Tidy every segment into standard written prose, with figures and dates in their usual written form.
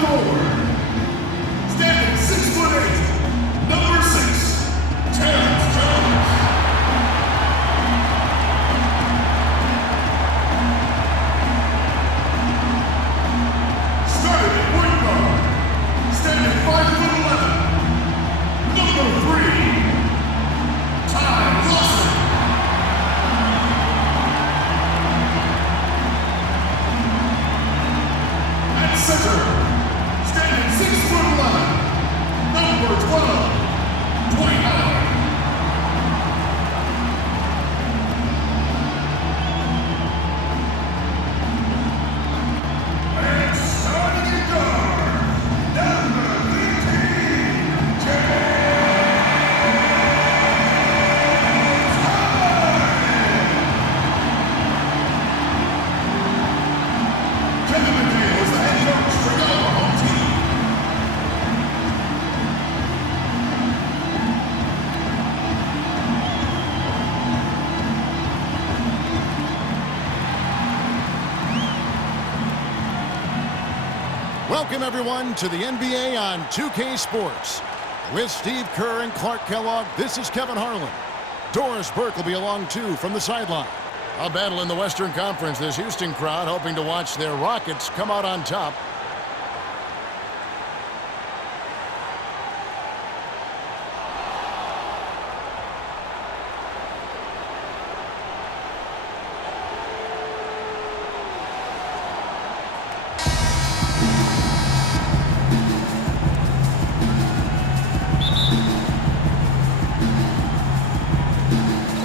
forward, standing 6'8", number 6, Terrence Jones. Starting at point guard, standing 5'11", number 3, Ty Lawson. At center, standing 6'11", number 12, Dwight Howard. And starting at guard, number 15, Kevin McHale is the head coach for the home team. Welcome, everyone, to the NBA on 2K Sports. With Steve Kerr and Clark Kellogg, this is Kevin Harlan. Doris Burke will be along, too, from the sideline. A battle in the Western Conference. This Houston crowd hoping to watch their Rockets come out on top.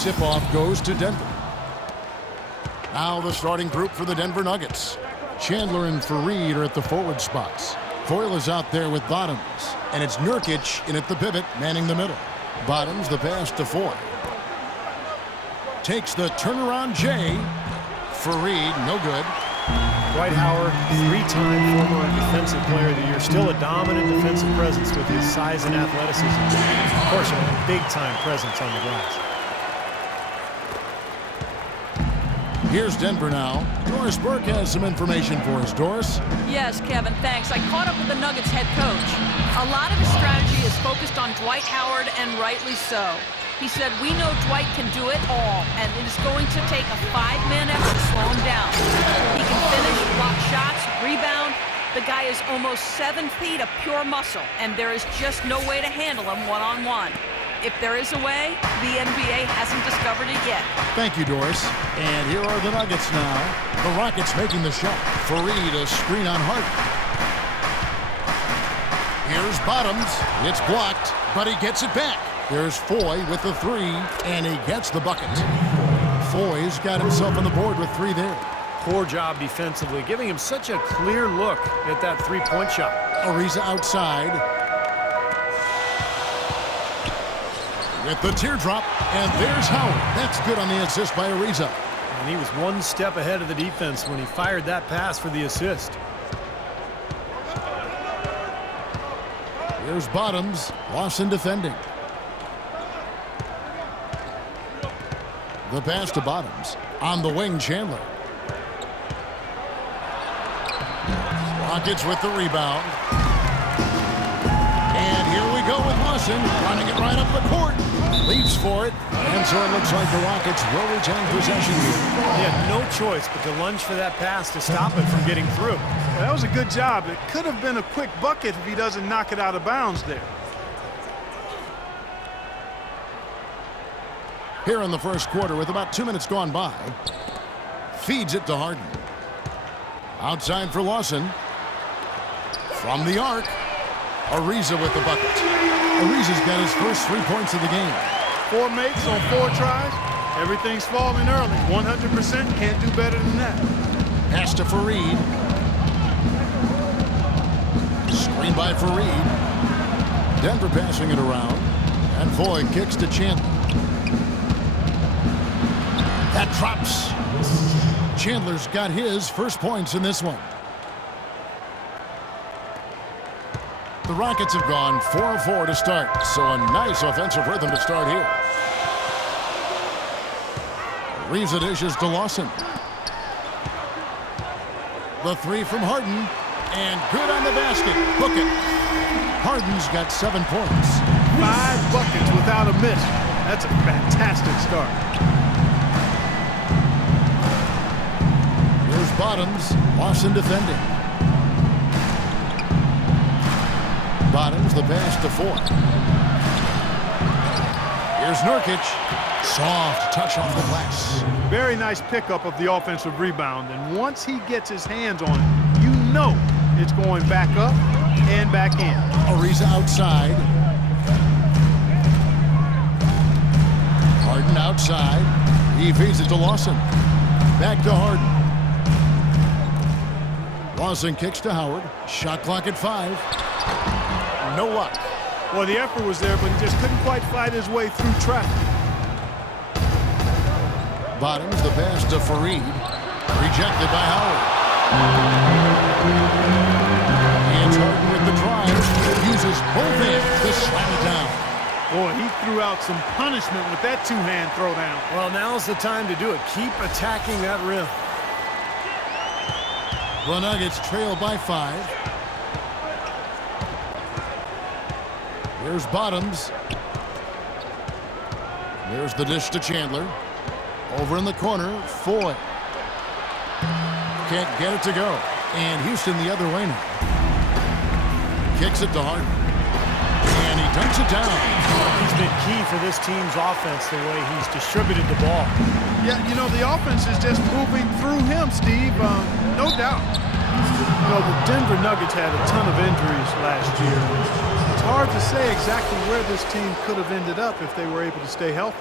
Tip-off goes to Denver. Now the starting group for the Denver Nuggets. Chandler and Fareed are at the forward spots. Foyle is out there with Bottoms. And it's Nurkic in at the pivot, manning the middle. Bottoms the pass to Foyle. Takes the turnaround J. Fareed, no good. Dwight Howard, three-time former Defensive Player of the Year, still a dominant defensive presence with his size and athleticism. Of course, a big-time presence on the glass. Here's Denver now. Doris Burke has some information for us. Doris? Yes, Kevin, thanks. I caught up with the Nuggets head coach. A lot of his strategy is focused on Dwight Howard, and rightly so. He said, we know Dwight can do it all, and it is going to take a 5-man effort to slow him down. He can finish, block shots, rebound. The guy is almost 7 feet of pure muscle, and there is just no way to handle him one-on-one. If there is a way, the NBA hasn't discovered it yet. Thank you, Doris. And here are the Nuggets now. The Rockets making the shot. Fareed a screen on Harden. Here's Bottoms. It's blocked, but he gets it back. There's Foy with the 3, and he gets the bucket. Foy's got himself on the board with 3 there. Poor job defensively, giving him such a clear look at that three-point shot. Ariza outside. With the teardrop, and there's Howard. That's good on the assist by Ariza. And he was one step ahead of the defense when he fired that pass for the assist. Here's Bottoms. Lawson defending. The pass to Bottoms. On the wing, Chandler. Rockets with the rebound. And here we go with Lawson, running it right up the court. Leaps for it, and so it looks like the Rockets will retain possession here. He had no choice but to lunge for that pass to stop it from getting through. Well, that was a good job. It could have been a quick bucket if he doesn't knock it out of bounds there. Here in the first quarter with about 2 minutes gone by. Feeds it to Harden. Outside for Lawson. From the arc. Ariza with the bucket. Ariza's got his first 3 points of the game. 4 makes on 4 tries. Everything's falling early. 100%, can't do better than that. Pass to Fareed. Screen by Fareed. Denver passing it around. And Foy kicks to Chandler. That drops. Chandler's got his first points in this one. The Rockets have gone 4 of 4 to start, so a nice offensive rhythm to start here. Ariza dishes to Lawson. The 3 from Harden. And good on the basket. Book it. Harden's got 7 points. 5 buckets without a miss. That's a fantastic start. Here's Bottoms. Lawson defending. Bottoms the pass to Ford. Here's Nurkic. Soft touch off the glass. Very nice pickup of the offensive rebound. And once he gets his hands on it, you know it's going back up and back in. Ariza outside. Harden outside. He feeds it to Lawson. Back to Harden. Lawson kicks to Howard. Shot clock at 5. No luck. Well, the effort was there, but he just couldn't quite fight his way through traffic. Bottoms the pass to Fareed. Rejected by Howard. And Harden with the drive. Uses both hands to slam it down. Boy, he threw out some punishment with that two-hand throwdown. Well, now's the time to do it. Keep attacking that rim. The Nuggets trail by 5. Here's Bottoms. There's the dish to Chandler. Over in the corner, Foy. Can't get it to go. And Houston the other way now. Kicks it to Harden. And he dunks it down. He's been key for this team's offense, the way he's distributed the ball. Yeah, you know, the offense is just moving through him, Steve. No doubt. You know, the Denver Nuggets had a ton of injuries last year. It's hard to say exactly where this team could have ended up if they were able to stay healthy.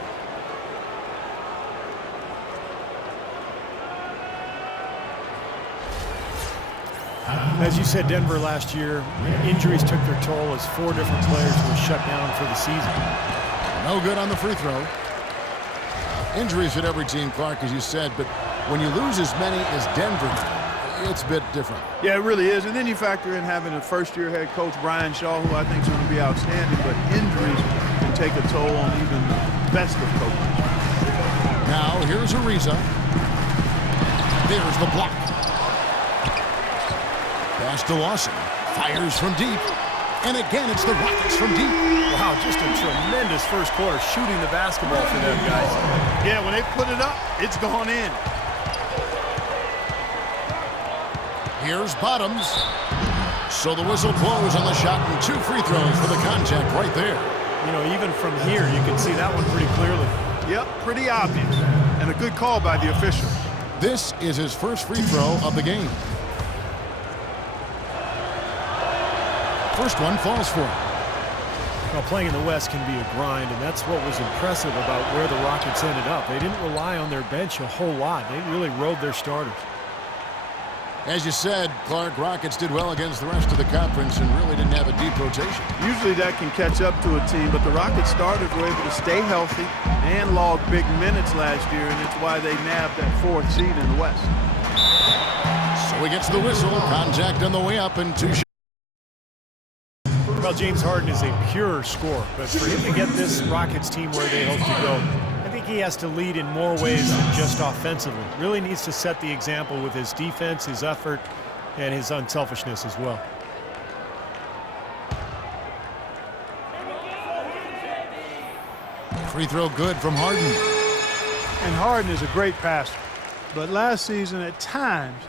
As you said, Denver last year, injuries took their toll as 4 different players were shut down for the season. No good on the free throw. Injuries hit every team, Clark, as you said, but when you lose as many as Denver, it's a bit different. Yeah, it really is. And then you factor in having a first-year head coach, Brian Shaw, who I think is going to be outstanding, but injuries can take a toll on even the best of coaches. Now, here's Ariza. There's the block. Pass to Lawson. Fires from deep. And again, it's the Rockets from deep. Wow, just a tremendous first quarter shooting the basketball for them guys. Yeah, when they put it up, it's gone in. Here's Bottoms. So the whistle blows on the shot and 2 free throws for the contact right there. You know, even from here, you can see that one pretty clearly. Yep, pretty obvious. And a good call by the official. This is his first free throw of the game. First one falls for him. Well, playing in the West can be a grind, and that's what was impressive about where the Rockets ended up. They didn't rely on their bench a whole lot. They really rode their starters. As you said, Clark, Rockets did well against the rest of the conference and really didn't have a deep rotation. Usually that can catch up to a team, but the Rockets starters were able to stay healthy and log big minutes last year, and it's why they nabbed that 4th seed in the West. So he gets the whistle. Contact on the way up and 2 shots. Well, James Harden is a pure scorer, but for him to get this Rockets team where they hope to go, I think he has to lead in more ways than just offensively. Really needs to set the example with his defense, his effort, and his unselfishness as well. Free throw good from Harden. And Harden is a great passer, but last season at times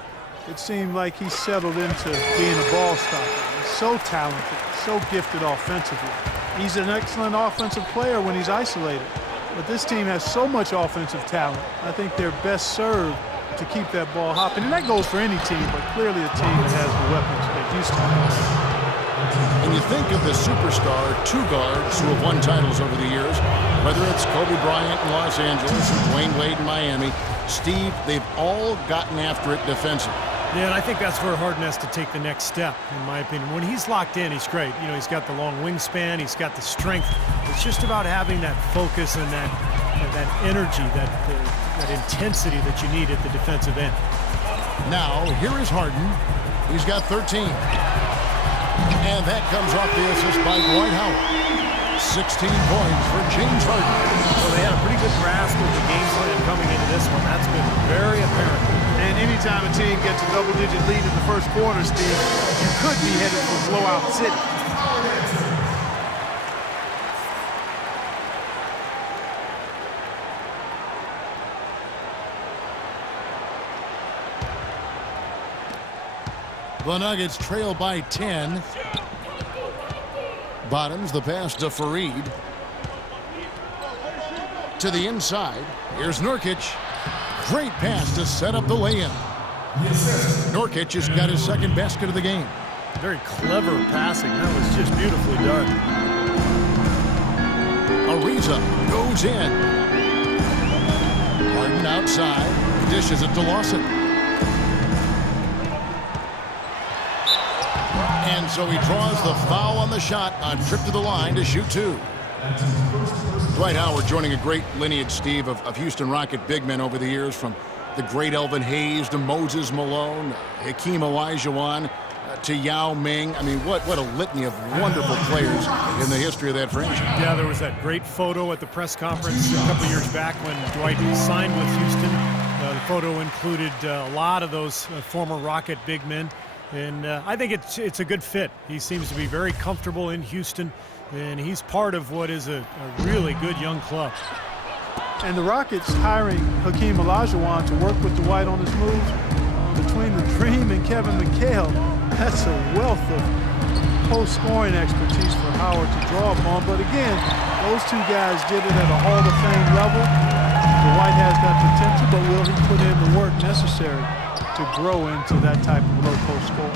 it seemed like he settled into being a ball stopper. He's so talented, so gifted offensively. He's an excellent offensive player when he's isolated, but this team has so much offensive talent. I think they're best served to keep that ball hopping, and that goes for any team, but clearly a team that has the weapons that Houston has. When you think of the superstar 2 guards who have won titles over the years, whether it's Kobe Bryant in Los Angeles or Dwayne Wade in Miami, Steve, they've all gotten after it defensively. Yeah, and I think that's where Harden has to take the next step, in my opinion. When he's locked in, he's great. You know, he's got the long wingspan, he's got the strength. It's just about having that focus and that energy, that intensity that you need at the defensive end. Now, here is Harden. He's got 13. And that comes off the assist by Dwight Howard. 16 points for James Harden. Well, they had a pretty good grasp of the game plan coming into this one. That's been very apparent. And anytime a team gets a double-digit lead in the first quarter, Steve, you could be headed for blowout city. The Nuggets trail by 10. Bottoms the pass to Fareed. To the inside. Here's Nurkic. Great pass to set up the lay-in. Nurkic has got his second basket of the game. Very clever passing. That was just beautifully done. Ariza goes in. Harden outside. Dishes it to Lawson. And so he draws the foul on the shot on trip to the line to shoot two. Dwight Howard joining a great lineage, Steve, of Houston Rocket big men over the years, from the great Elvin Hayes to Moses Malone, Hakeem Olajuwon, to Yao Ming. I mean, what a litany of wonderful players in the history of that franchise. Yeah, there was that great photo at the press conference a couple years back when Dwight signed with Houston. The photo included a lot of those former Rocket big men. And I think it's a good fit. He seems to be very comfortable in Houston, and he's part of what is a really good young club. And the Rockets hiring Hakeem Olajuwon to work with Dwight on his moves, between the Dream and Kevin McHale, that's a wealth of post-scoring expertise for Howard to draw upon. But again, those two guys did it at a Hall of Fame level. Dwight has that potential, but will he put in the work necessary to grow into that type of low-post score?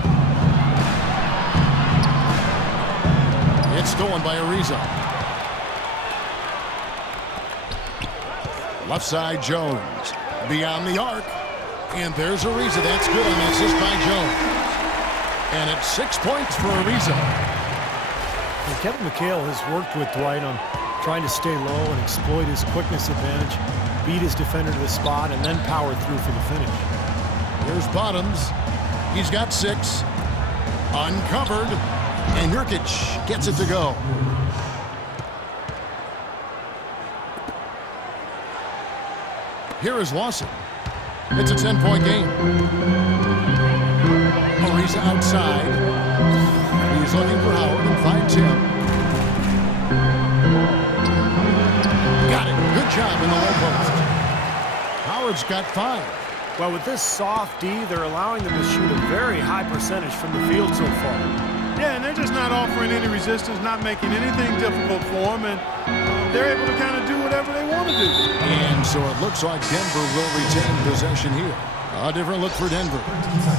It's stolen by Ariza. Left side, Jones. Beyond the arc. And there's Ariza. That's good on the assist by Jones. And it's 6 points for Ariza. And Kevin McHale has worked with Dwight on trying to stay low and exploit his quickness advantage, beat his defender to the spot, and then power through for the finish. Here's Bottoms. He's got 6. Uncovered. And Nurkic gets it to go. Here is Lawson. It's a 10-point game. Ariza outside. He's looking for Howard and finds him. Got it. Good job in the low post. Howard's got 5. Well, with this soft D, they're allowing them to shoot a very high percentage from the field so far. Yeah, and they're just not offering any resistance, not making anything difficult for them, and they're able to kind of do whatever they want to do. And so it looks like Denver will retain possession here. A different look for Denver.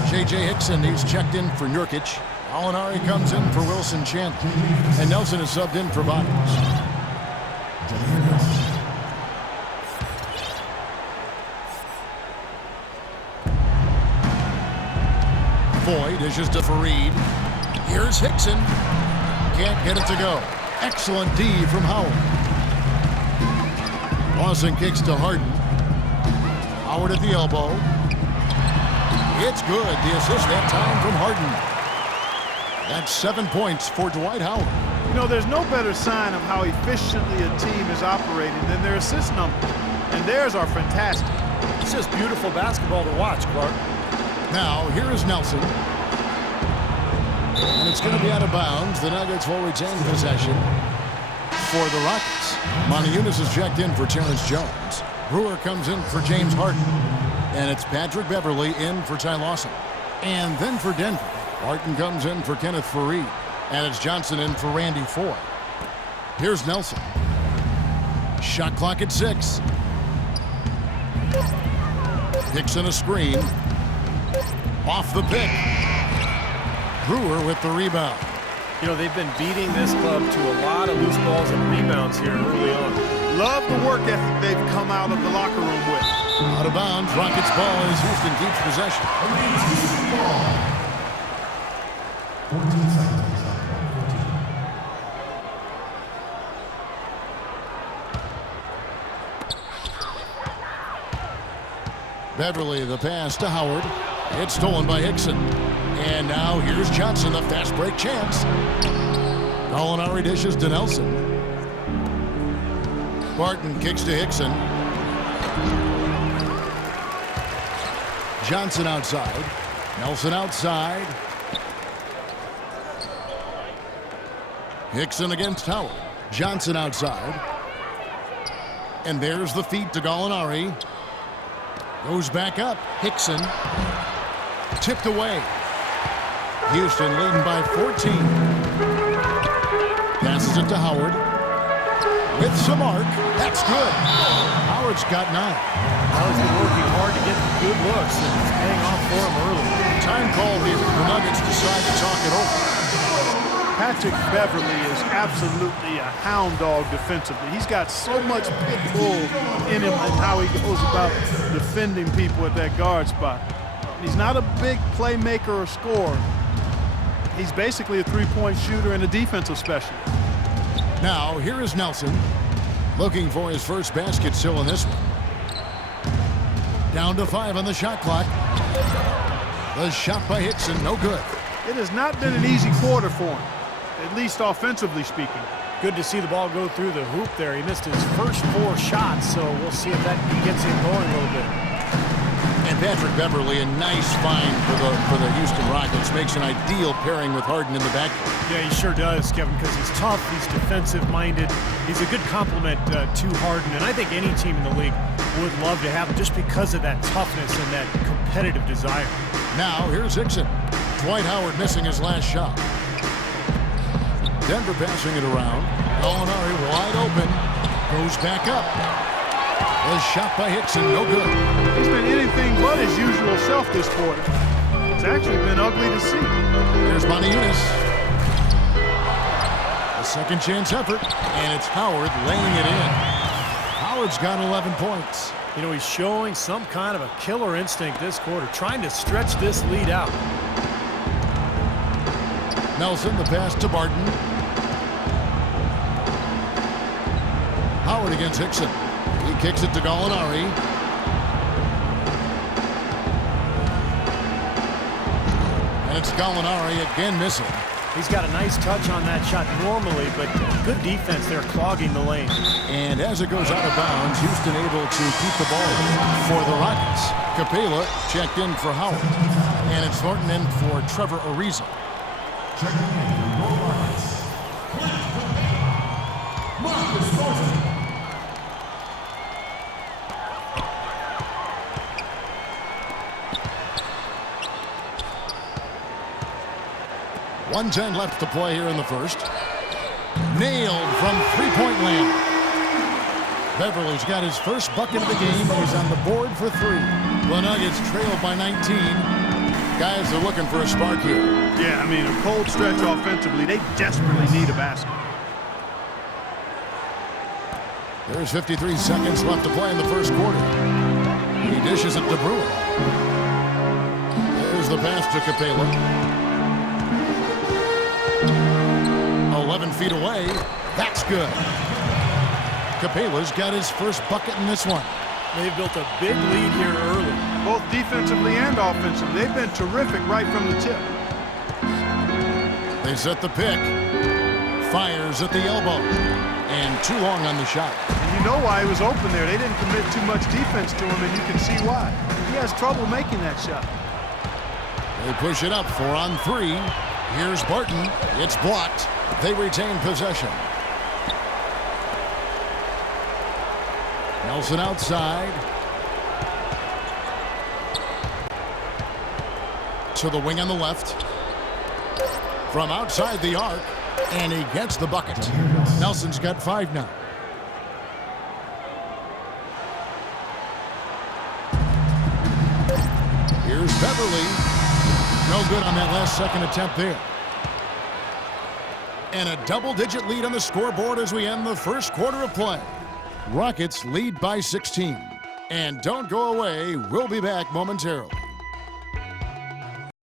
J.J. Hickson, he's checked in for Nurkic. Alinari comes in for Wilson Chandler. And Nelson is subbed in for Bottoms. Boyd dishes to Fareed. Here's Hickson. Can't get it to go. Excellent D from Howard. Lawson kicks to Harden. Howard at the elbow. It's good. The assist that time from Harden. That's 7 points for Dwight Howard. You know, there's no better sign of how efficiently a team is operating than their assist numbers. And theirs are fantastic. It's just beautiful basketball to watch, Clark. Now, here is Nelson. And it's going to be out of bounds. The Nuggets will retain possession for the Rockets. Monteunice is checked in for Terrence Jones. Brewer comes in for James Harden. And it's Patrick Beverly in for Ty Lawson. And then for Denver, Harden comes in for Kenneth Fareed. And it's Johnson in for Randy Foy. Here's Nelson. Shot clock at 6. Hickson a screen. Off the pick. Brewer with the rebound. You know, they've been beating this club to a lot of loose balls and rebounds here early on. Love the work ethic they've come out of the locker room with. Out of bounds, Rockets ball as Houston keeps possession. 14 seconds. Beverly, the pass to Howard. It's stolen by Hickson. And now here's Johnson, the fast break chance. Alinari dishes to Nelson. Barton kicks to Hickson. Johnson outside. Nelson outside. Hickson against Howard. Johnson outside. And there's the feed to Gallinari. Goes back up. Hickson. Tipped away. Houston leading by 14. Passes it to Howard. With some arc. That's good. Howard's got 9. Howard's been working hard to get good looks, and it's paying off for him early. Time call here. The Nuggets decide to talk it over. Patrick Beverly is absolutely a hound dog defensively. He's got so much pit bull in him and how he goes about defending people at that guard spot. He's not a big playmaker or scorer. He's basically a three-point shooter and a defensive specialist. Now, here is Nelson, looking for his first basket still in this one. Down to 5 on the shot clock. The shot by Hickson, no good. It has not been an easy quarter for him, at least offensively speaking. Good to see the ball go through the hoop there. He missed his first 4 shots, so we'll see if that gets him going a little bit. And Patrick Beverly, a nice find for the Houston Rockets. Makes an ideal pairing with Harden in the backcourt. Yeah, he sure does, Kevin, because he's tough, he's defensive-minded. He's a good complement to Harden, and I think any team in the league would love to have him just because of that toughness and that competitive desire. Now, here's Hickson. Dwight Howard missing his last shot. Denver passing it around. Gallinari wide open. Goes back up. The shot by Hickson, no good. He's been anything but his usual self this quarter. It's actually been ugly to see. There's Montejunas. A second chance effort, and it's Howard laying it in. Howard's got 11 points. You know, he's showing some kind of a killer instinct this quarter, trying to stretch this lead out. Nelson, the pass to Barton. Howard against Hickson. He kicks it to Gallinari. And it's Gallinari again missing. He's got a nice touch on that shot normally, but good defense there clogging the lane. And as it goes out of bounds, Houston able to keep the ball for the Rockets. Capela checked in for Howard. And it's Thornton in for Trevor Ariza. Checking in for the Rockets. Marcus Thornton. 1:10 left to play here in the first. Nailed from three-point land. Beverly's got his first bucket of the game. He's on the board for 3. The Nuggets trailed by 19. Guys are looking for a spark here. Yeah, I mean, a cold stretch offensively. They desperately need a basket. There's 53 seconds left to play in the first quarter. He dishes it to Brewer. There's the pass to Capela. 11 feet away. That's good. Capela's got his first bucket in this one. They've built a big lead here early. Both defensively and offensively. They've been terrific right from the tip. They set the pick. Fires at the elbow. And too long on the shot. And you know why he was open there. They didn't commit too much defense to him, and you can see why. He has trouble making that shot. They push it up 4 on 3. Here's Barton. It's blocked. They retain possession. Nelson outside. To the wing on the left. From outside the arc. And he gets the bucket. Nelson's got 5 now. Here's Beverly. No good on that last second attempt there. And a double-digit lead on the scoreboard as we end the first quarter of play. Rockets lead by 16. And don't go away. We'll be back momentarily.